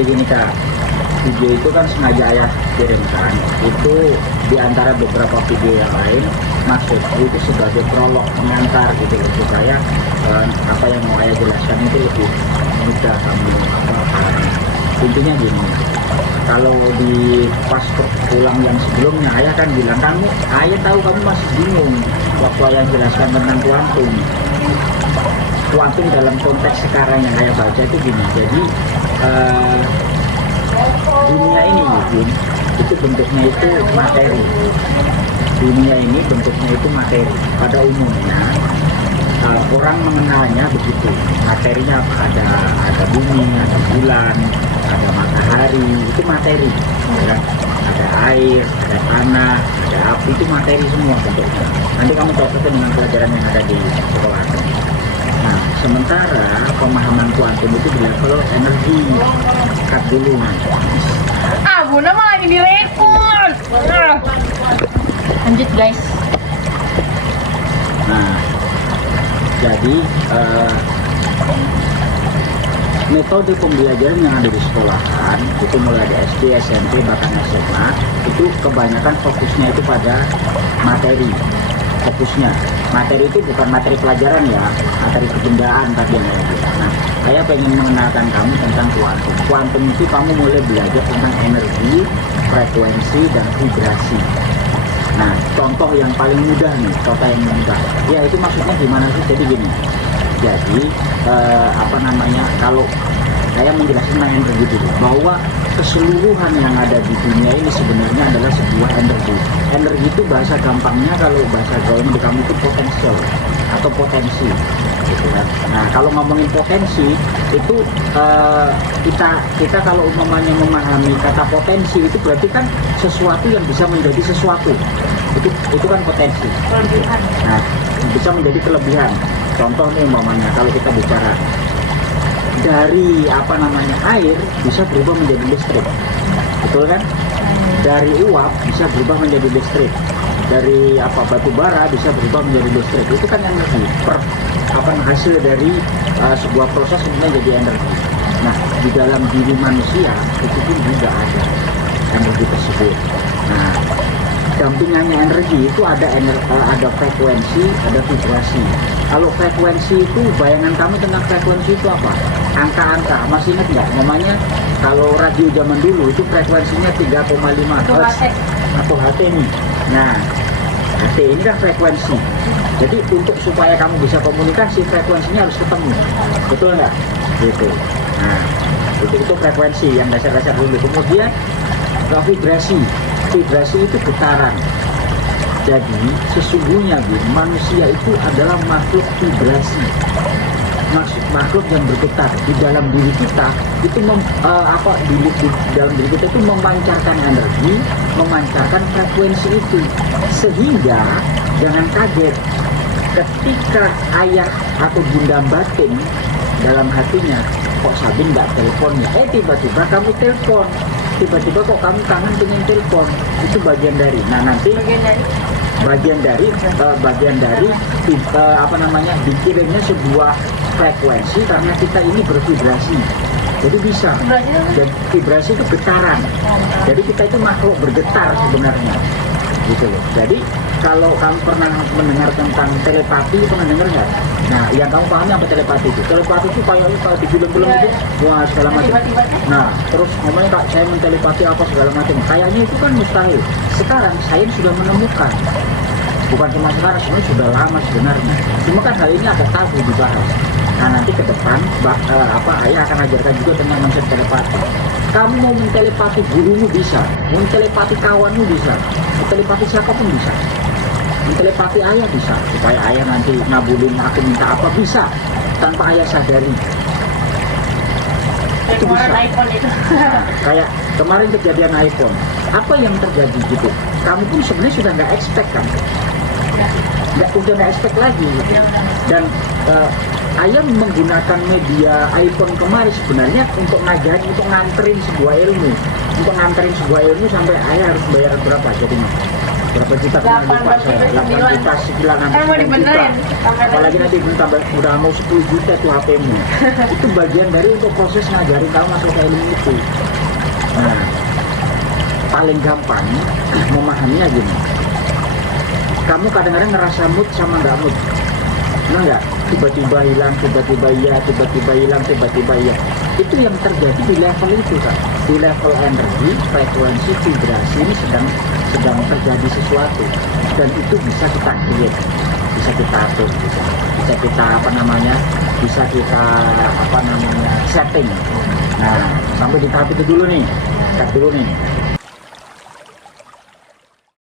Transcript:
Jadi gini kak, video itu kan sengaja ayah kirimkan. Itu diantara beberapa video yang lain, maksudku itu sebagai prolog pengantar gitu loh, supaya apa yang mau ayah jelaskan itu lebih mudah kamu pahami. Intinya gini, kalau di pas pulang yang sebelumnya ayah kan bilang ayah tahu kamu masih bingung waktu ayah jelaskan tentang kuantum dalam konteks sekarang yang ayah baca itu gini. Jadi dunia ini itu bentuknya itu materi. Dunia ini bentuknya itu materi. Pada umumnya orang mengenalnya begitu. Materinya apa? Ada bumi, ada bulan, ada matahari, itu materi. Ya. Ada air, ada tanah, ada api, itu materi semua bentuknya. Nanti kamu cocokin dengan pelajaran yang ada di sekolah. Nah, sementara pemahaman kuantum itu di level energi. Cut dulu nanti. Bunda malah jadi rekor. Lanjut guys. Nah, jadi metode pembelajaran yang ada di sekolahan itu mulai dari SD, SMP, bahkan SMA itu kebanyakan fokusnya itu pada materi. Fokusnya materi itu bukan materi pelajaran ya, materi kebendaan tadi yang saya bilang. Nah, saya pengen mengenalkan kamu tentang kuantum. Kuantum itu kamu mulai belajar tentang energi, frekuensi, dan vibrasi. Nah, contoh yang paling mudah nih, contoh yang mudah. Ya itu maksudnya gimana sih? Jadi gini. Jadi kalau saya menjelaskan tentang energi dulu, bahwa keseluruhan yang ada di dunia ini sebenarnya adalah sebuah energi. Energi itu bahasa gampangnya, kalau bahasa Jawanya di kamu itu potensial atau potensi, gitu kan. Nah, kalau ngomongin potensi itu kita kalau umpamanya memahami kata potensi itu berarti kan sesuatu yang bisa menjadi sesuatu. Itu kan potensi. Nah, bisa menjadi kelebihan. Contoh nih umpamanya kalau kita bicara dari air bisa berubah menjadi listrik, betul kan? Dari uap bisa berubah menjadi listrik, dari batu bara bisa berubah menjadi listrik. Itu kan energi. Hasil dari sebuah proses kemudian jadi energi. Nah, di dalam diri manusia itu pun juga ada energi tersebut. Nah, dampingannya energi itu ada frekuensi, ada vibrasi. Kalau frekuensi itu, bayangan kamu tentang frekuensi itu apa? Angka-angka, masih ingat nggak? Namanya kalau radio zaman dulu itu frekuensinya 3,5 Hz atau HT nih. Nah, HT ini kan frekuensi. Jadi untuk supaya kamu bisa komunikasi, frekuensinya harus ketemu, betul nggak? Gitu. Nah, itu frekuensi yang dasar-dasar dulu. Kemudian vibrasi. Vibrasi itu getaran. Jadi sesungguhnya manusia itu adalah makhluk vibrasi, makhluk yang bergetar. Di dalam diri kita itu di dalam diri kita itu memancarkan energi, memancarkan frekuensi itu. Sehingga jangan kaget ketika ayah atau bunda batin dalam hatinya, kok Sabin nggak telepon ya? Tiba-tiba kamu telepon. Tiba-tiba kok kamu kangen pengen telepon. Itu bagian dari. Nah, nanti bagian dari dikirimnya sebuah frekuensi karena kita ini bervibrasi. Jadi bisa. Dan vibrasi itu getaran. Jadi kita itu makhluk bergetar sebenarnya. Gitu loh. Jadi kalau kamu pernah mendengar tentang telepati, pernah dengar nggak? Nah, yang kamu pahami apa telepati itu? Telepati itu kayak kalau di film-film itu, wah segala macam. Nah, terus ngomongnya kak, saya mentelepati apa segala macam. Kayaknya itu kan mustahil. Sekarang sains sudah menemukan. Bukan cuma sekarang, sebenarnya sudah lama sebenarnya. Cuma kan hal ini agak tabu dibahas. Nah, nanti ke depan, ayah akan ajarkan juga tentang konsep telepati. Kamu mau mentelepati gurumu bisa, mau mentelepati kawanmu bisa, mentelepati siapapun bisa. Mentelepati ayah bisa, supaya ayah nanti ngabulin aku minta apa bisa, tanpa ayah sadari. Itu bisa. iPhone itu. Nah, kayak kemarin kejadian iPhone, apa yang terjadi gitu? Kamu pun sebenarnya sudah nggak expect kan? Udah nggak expect lagi. Dan ayah menggunakan media iPhone kemarin sebenarnya untuk ngajarin, untuk nganterin sebuah ilmu, sampai ayah harus bayar berapa jadinya? berapa juta kemarin lupa 18 saya, juta 8 juta sekilan, Kan mau 9 dibenerin. juta. Apalagi nanti tambah udah mau 10 juta tuh HP-mu. Itu bagian dari untuk proses ngajarin kamu masuk ke ilmu itu. Nah, paling gampang memahaminya gini. Kamu kadang-kadang ngerasa mood sama nggak mood. Nah nggak? Tiba-tiba hilang, tiba-tiba iya, tiba-tiba hilang, tiba-tiba iya. Itu yang terjadi di level itu, Kak. Di level energi, frekuensi, vibrasi ini sedang terjadi sesuatu. Dan itu bisa kita create, bisa kita atur, bisa kita bisa kita setting. Nah, sampai di tahap itu dulu nih. Cek dulu nih.